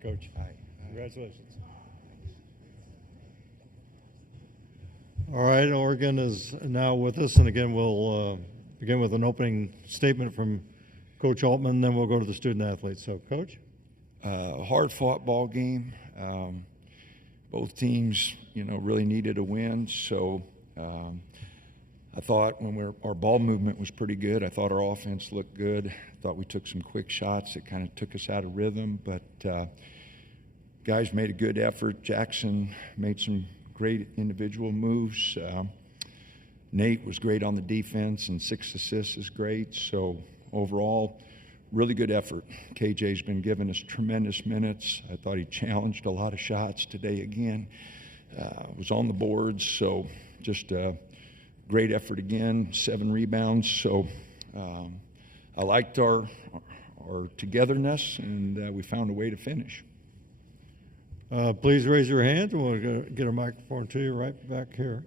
Coach. Aye. Congratulations. All right, Oregon is now with us, and again, we'll begin with an opening statement from Coach Altman, then we'll go to the student athletes. So, Coach? Hard-fought ball game. Both teams, really needed a win. So I thought when our ball movement was pretty good. I thought our offense looked good. I thought we took some quick shots that kind of took us out of rhythm. But guys made a good effort. Jackson made some great individual moves. Nate was great on the defense, and 6 assists is great. So overall, really good effort. KJ's been giving us tremendous minutes. I thought he challenged a lot of shots today again. Was on the boards, so just a great effort again. 7 rebounds. So I liked our togetherness, and we found a way to finish. Please raise your hand, and we'll get a microphone to you right back here.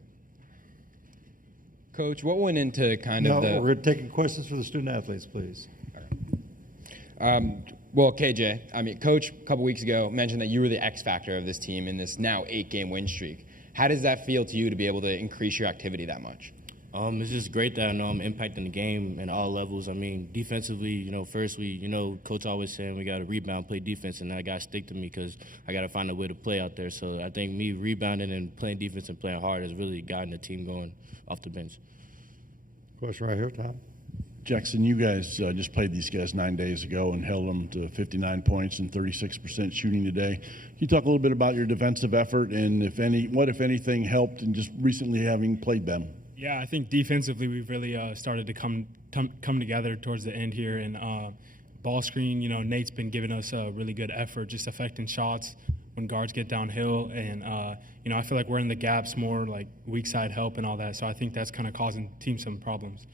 Coach, what went into we're taking questions for the student athletes, please. Well, KJ, Coach a couple weeks ago mentioned that you were the X factor of this team in this now 8-game win streak. How does that feel to you to be able to increase your activity that much? It's just great that I know I'm impacting the game at all levels. Defensively, first Coach always saying we got to rebound, play defense, and that got to stick to me because I got to find a way to play out there. So I think me rebounding and playing defense and playing hard has really gotten the team going off the bench. Question right here, Tom. Jackson, you guys just played these guys 9 days ago and held them to 59 points and 36% shooting today. Can you talk a little bit about your defensive effort and what, if anything, helped in just recently having played them? Yeah, I think defensively we've really started to come together towards the end here. And ball screen, Nate's been giving us a really good effort, just affecting shots when guards get downhill. And, I feel like we're in the gaps more, like weak side help and all that. So I think that's kind of causing teams some problems.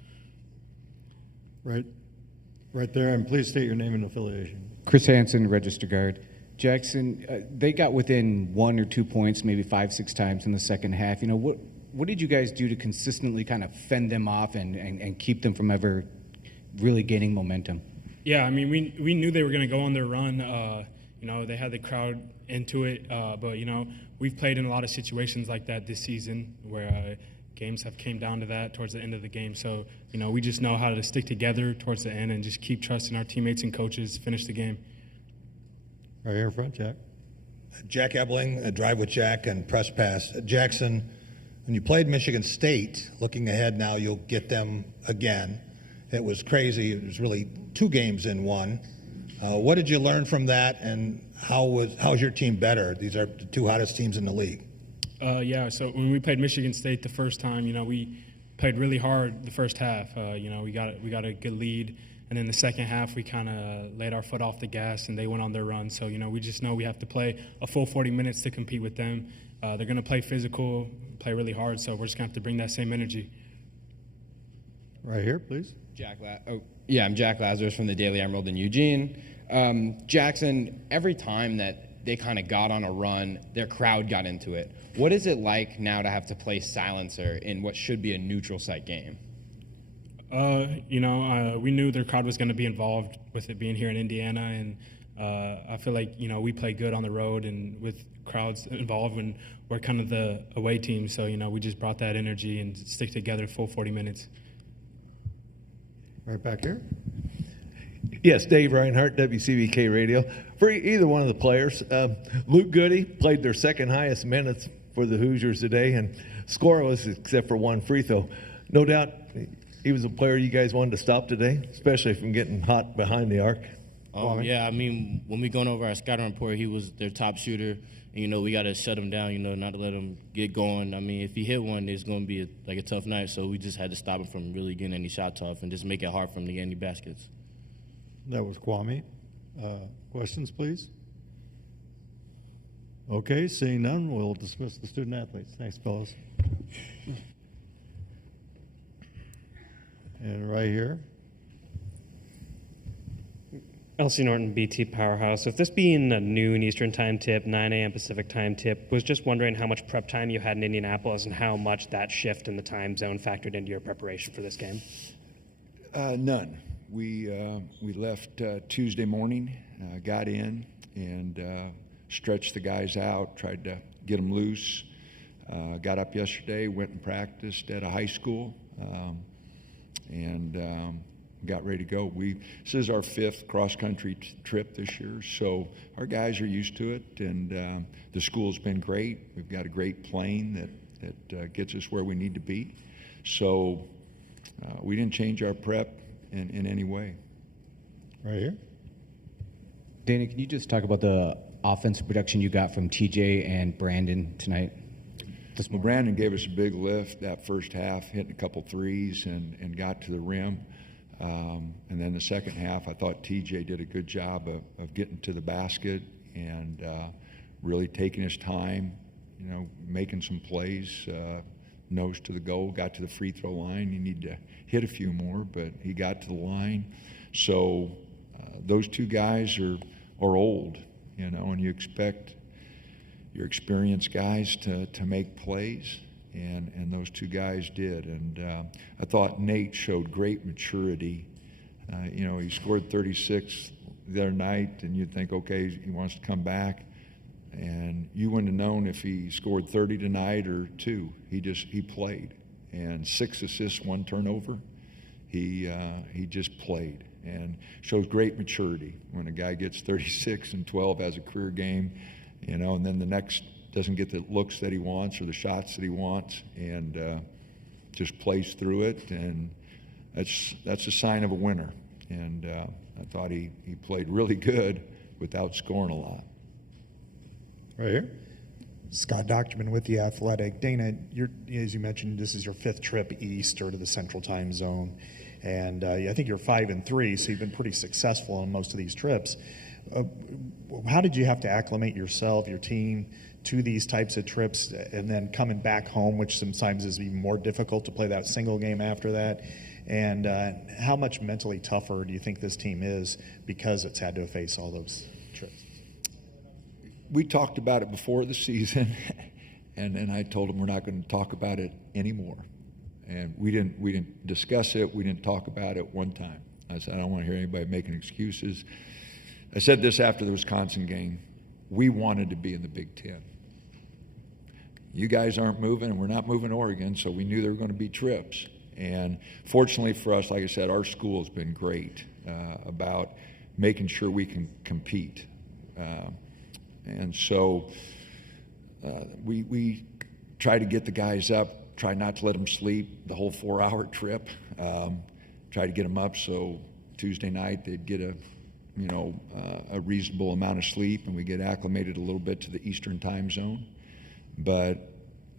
Right there, and please state your name and affiliation. Chris Hansen, register guard. Jackson, they got within 1 or 2 points, maybe 5-6 times in the second half. What did you guys do to consistently kind of fend them off and keep them from ever really gaining momentum? Yeah, we knew they were going to go on their run. They had the crowd into it, but we've played in a lot of situations like that this season where games have came down to that towards the end of the game. So, we just know how to stick together towards the end and just keep trusting our teammates and coaches, finish the game. Right here in front, Jack. Jack Ebling, a drive with Jack and press pass. Jackson, when you played Michigan State, looking ahead now, you'll get them again. It was crazy. It was really 2 games in one. What did you learn from that, and how's your team better? These are the 2 hottest teams in the league. So when we played Michigan State the first time, we played really hard the first half. We got a good lead, and then the second half we kind of laid our foot off the gas, and they went on their run. So we just know we have to play a full 40 minutes to compete with them. They're going to play physical, play really hard, so we're just going to have to bring that same energy. Right here, please. I'm Jack Lazarus from the Daily Emerald in Eugene. Jackson, every time that they kind of got on a run, their crowd got into it. What is it like now to have to play silencer in what should be a neutral site game? We knew their crowd was going to be involved with it being here in Indiana, and I feel like, we play good on the road and with crowds involved when we're kind of the away team. So, we just brought that energy and stick together full 40 minutes. Right back here. Yes, Dave Reinhardt, WCBK Radio. For either one of the players, Luke Goody played their second highest minutes for the Hoosiers today and scoreless except for 1 free throw. No doubt he was a player you guys wanted to stop today, especially from getting hot behind the arc. When we going over our scouting report, he was their top shooter. And, we got to shut him down, not to let him get going. If he hit one, it's going to be a tough night. So we just had to stop him from really getting any shots off and just make it hard for him to get any baskets. That was Kwame. Questions, please? Okay, seeing none, we'll dismiss the student athletes. Thanks, fellas. And right here. Elsie Norton, BT Powerhouse. With this being a noon Eastern time tip, 9 a.m. Pacific time tip, was just wondering how much prep time you had in Indianapolis and how much that shift in the time zone factored into your preparation for this game. None. We left Tuesday morning, got in, and stretched the guys out, tried to get them loose. Got up yesterday, went and practiced at a high school, and got ready to go. This is our 5th cross-country trip this year, so our guys are used to it, and the school's been great. We've got a great plane that gets us where we need to be. So we didn't change our prep in any way. Right here. Dana, can you just talk about the offensive production you got from TJ and Brandon tonight? Well, Brandon gave us a big lift that first half, hitting a couple threes and got to the rim. And then the second half, I thought TJ did a good job of getting to the basket and really taking his time, making some plays, nose to the goal, got to the free throw line. He needed to hit a few more, but he got to the line. So those two guys are old, and you expect your experienced guys to make plays, and those two guys did. And I thought Nate showed great maturity. He scored 36 the other night, and you'd think, okay, he wants to come back. And you wouldn't have known if he scored 30 tonight or 2. He played. And 6 assists, 1 turnover. He just played and shows great maturity when a guy gets 36 and 12 as a career game, and then the next doesn't get the looks that he wants or the shots that he wants, and just plays through it, and that's a sign of a winner. And I thought he played really good without scoring a lot. Right here. Scott Doctorman with The Athletic. Dana, as you mentioned, this is your 5th trip east or to the Central Time Zone. And I think you're 5-3, so you've been pretty successful on most of these trips. How did you have to acclimate yourself, your team, to these types of trips, and then coming back home, which sometimes is even more difficult to play that single game after that? And how much mentally tougher do you think this team is because it's had to face all those trips? We talked about it before the season, and then I told them we're not going to talk about it anymore. And we didn't discuss it. We didn't talk about it one time. I said, I don't want to hear anybody making excuses. I said this after the Wisconsin game. We wanted to be in the Big Ten. You guys aren't moving, and we're not moving Oregon, so we knew there were going to be trips. And fortunately for us, like I said, our school has been great about making sure we can compete. And so we try to get the guys up, try not to let them sleep the whole 4-hour trip, try to get them up so Tuesday night they'd get a reasonable amount of sleep, and we get acclimated a little bit to the Eastern Time Zone. But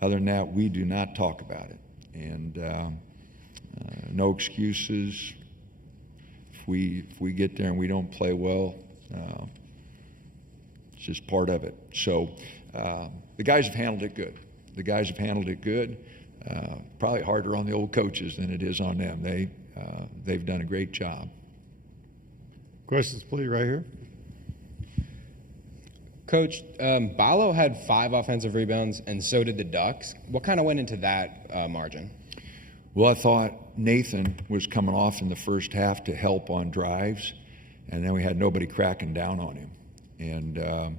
other than that, we do not talk about it. And no excuses. If we get there and we don't play well, it's just part of it. So the guys have handled it good. Probably harder on the old coaches than it is on them. They've done a great job. Questions, please, right here. Coach, Balo had 5 offensive rebounds, and so did the Ducks. What kind of went into that margin? Well, I thought Nathan was coming off in the first half to help on drives, and then we had nobody cracking down on him. And,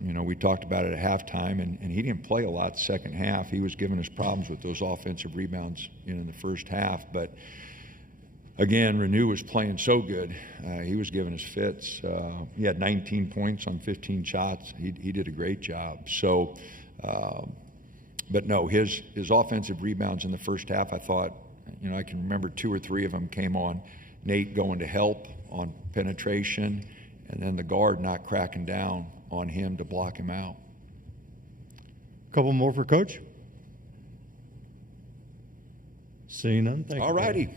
we talked about it at halftime, and he didn't play a lot the second half. He was giving us problems with those offensive rebounds in the first half. But, again, Renew was playing so good. He was giving us fits. He had 19 points on 15 shots. He did a great job. So, but no, his offensive rebounds in the first half, I thought, I can remember 2 or 3 of them came on Nate going to help on penetration, and then the guard not cracking down on him to block him out. Couple more for Coach. Seeing none, thank you. All righty.